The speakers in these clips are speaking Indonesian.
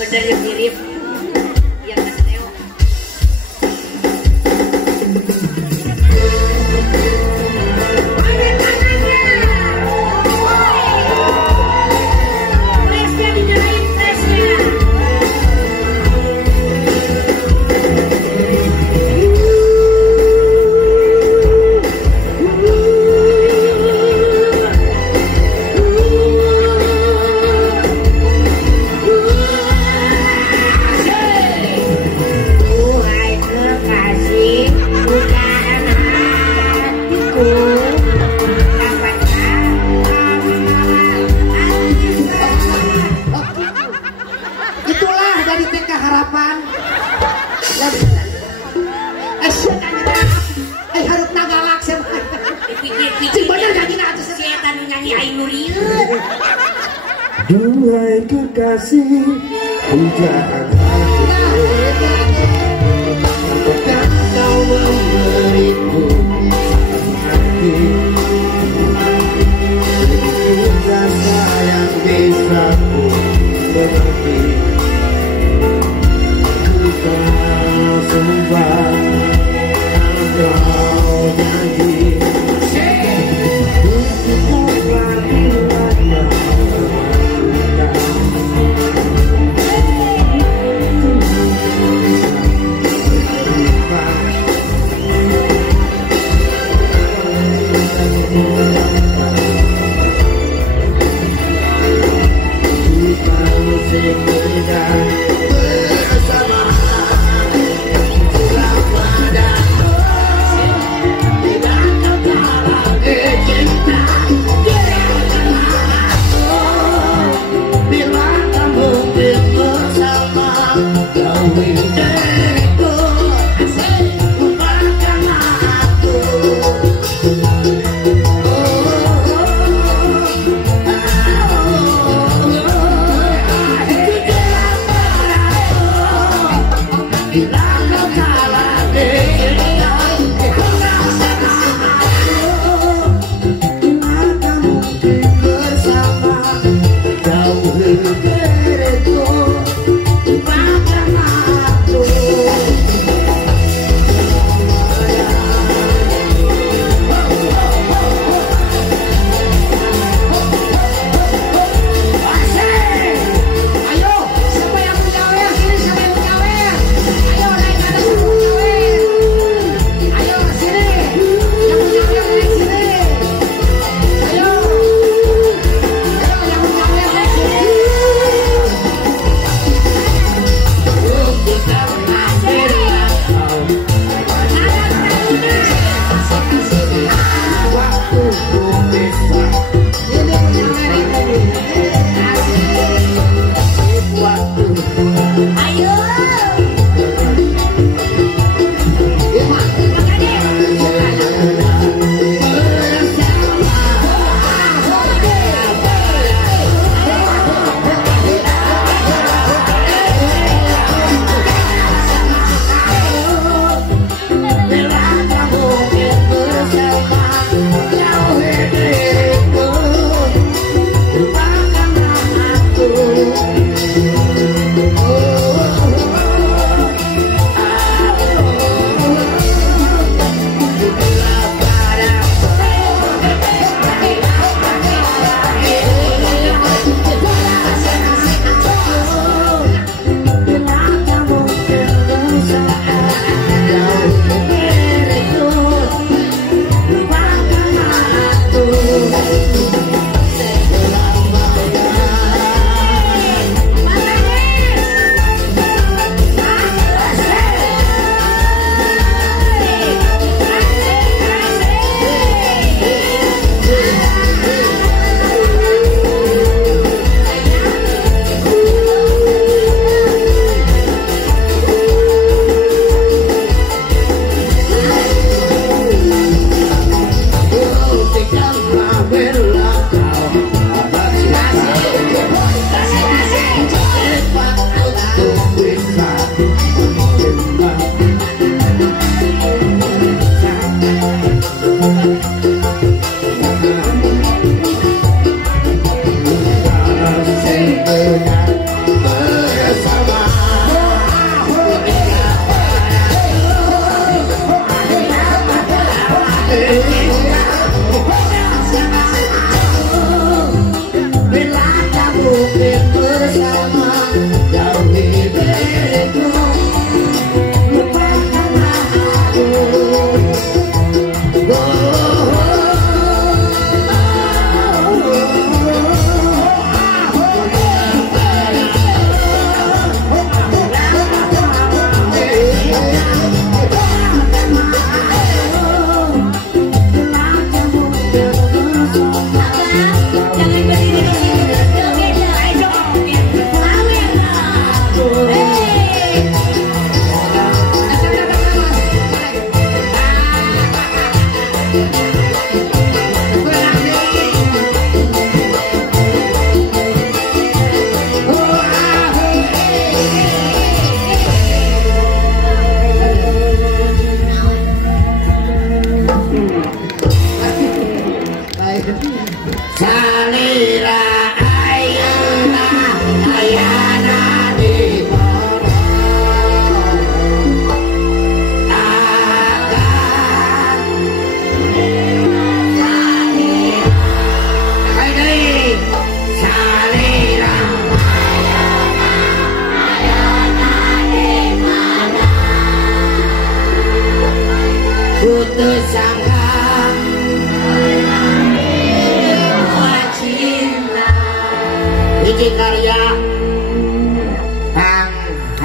bener yang mirip yang kata Neo. Duhai kekasih pujaan hatiku, apakah kau memberiku hati rasa yang bisa ku mengerti. Kita sumpah atau janji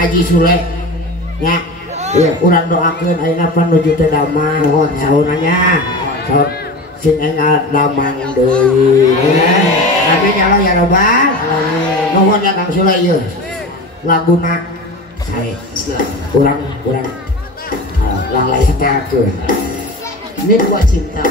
Haji Sule ya. Iya, urang doakeun ayeuna panuju teh damang mohon saunanya. Sok sing engal damang deui. Amin ya Allah ya Rabbal alamin. Nuhun ya Kang Sule ieu. Laguna sae. Urang lang lain teakeun. Ini dua cinta.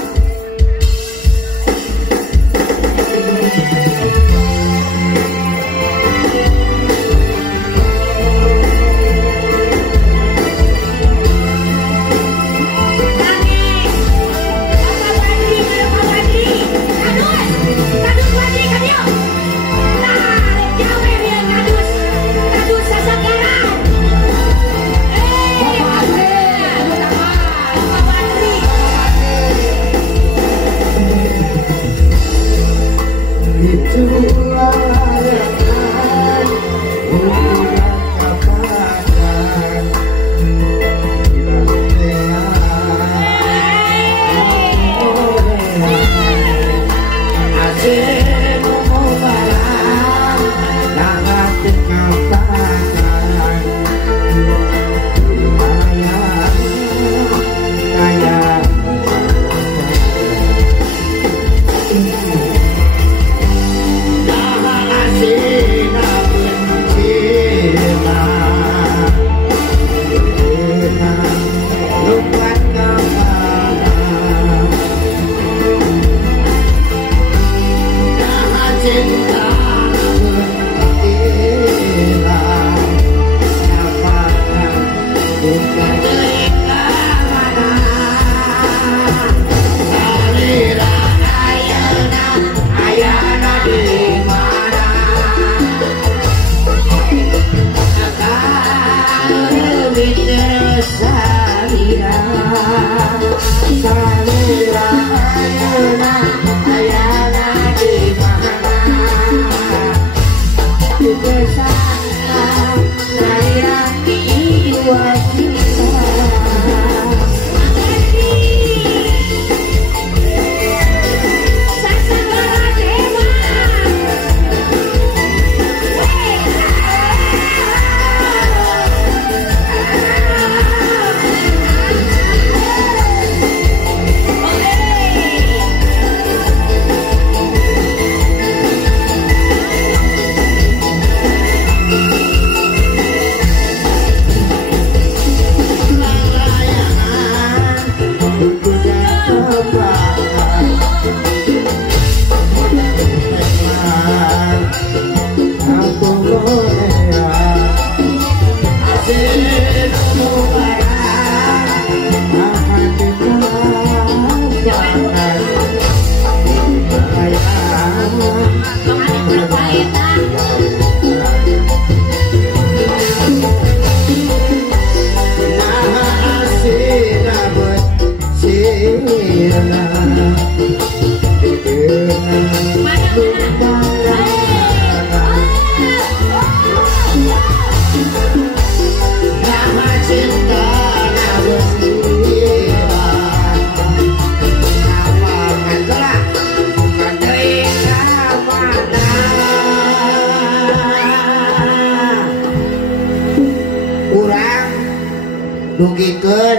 Dugikeun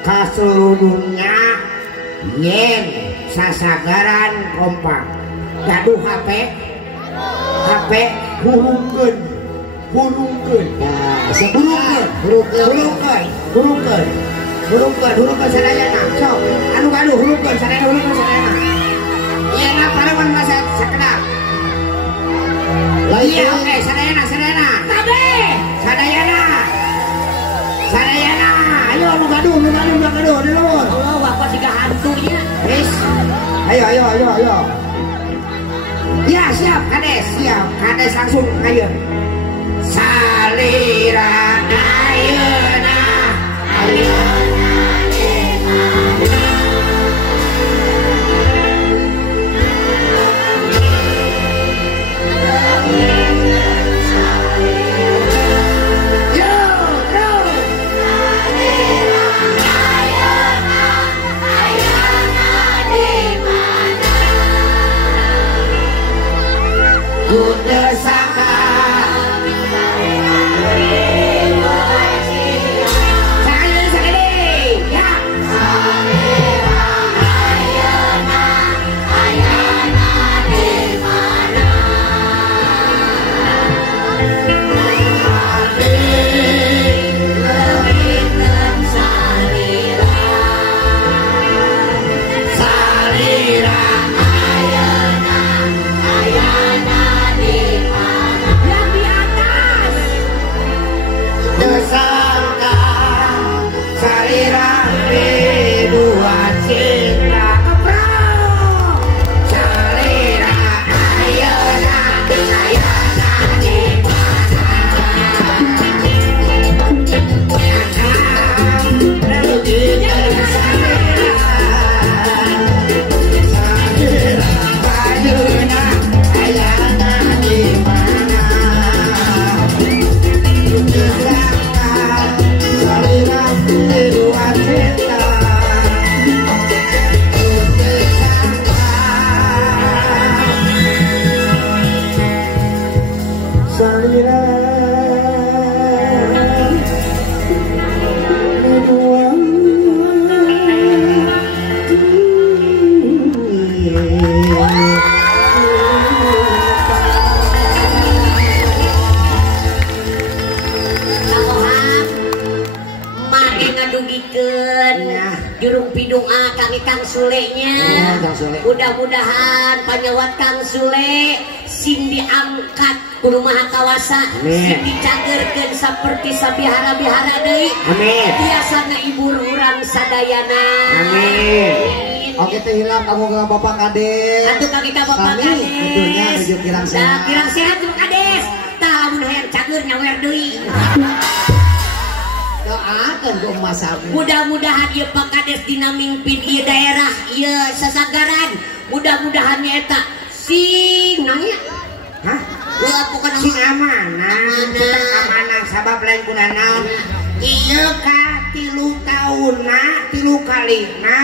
ka seluruhnya yen sasagaran kompak gaduh HP hurungkeun sadayana sok anu gaduh hurungkeun sadayana ieu na parewan masa sakedap iya oke sadayana tabe sadayana ayo lu gaduh di luar. Allah bapak tiga hantunya. Wis. Ayo. Ya siap kades langsung ayo. Salira ayeuna Kuda saka Jurung Pidung kami Kang Sulenya. Mudah-mudahan panyawat Kang Sule sing diangkat kudu maha kawasa, sing dicagerkeun saperti sabihara-bihara deui. Amin. Biasana ibu urang sadayana. Amin. Oke teh hilap kamu ke Bapak Kades. Atuh kami ka Bapak Kades. Tentunya menuju kirang sehat. Kirang sehat tuh Kades. Tahun hayang cager nyawer deui. Doakeun ku emas abdi. Mudah-mudahan ieu Pak Kades dina mimpin ieu daerah ieu sasagaran. Mudah-mudahan eta sing nanya. Hah? Lu apukeun sing amanah sabab lain kunana. Ieu ka 3 taunna 3 kalina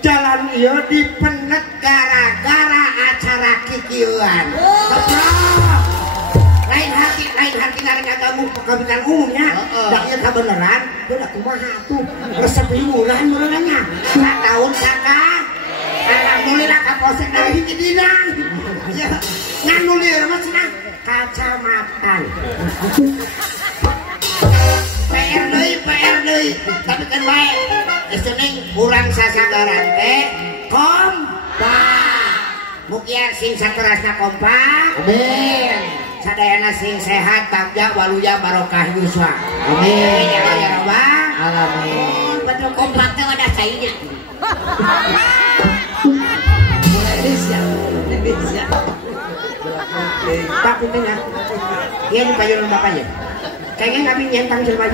jalan ieu dipenet gara-gara acara kikieuan. Lain hati lain agamu pekabitan umumnya. Da ieu kabeneran, teu da kumaha atuh. Resep liburan beurangnya. 4 tahun sakang. Alhamdulillah kapolsek dari dina. Ya, nganu lieur mah cenah kacamatan. PR deui, tapi kan bae. Eseuning urang sasagaran teh kompak. Mugia sing sakerasna kompak. Amin. Sadayana sing sehat bagja waluya barokah yuswa. Amin. Ya Rabbah. Alamin. Betul kompak teh wadah cainya. Indonesia. Tapi teh ya. Ieu di payun bapaknya. Kayaknya kami nyentang jelema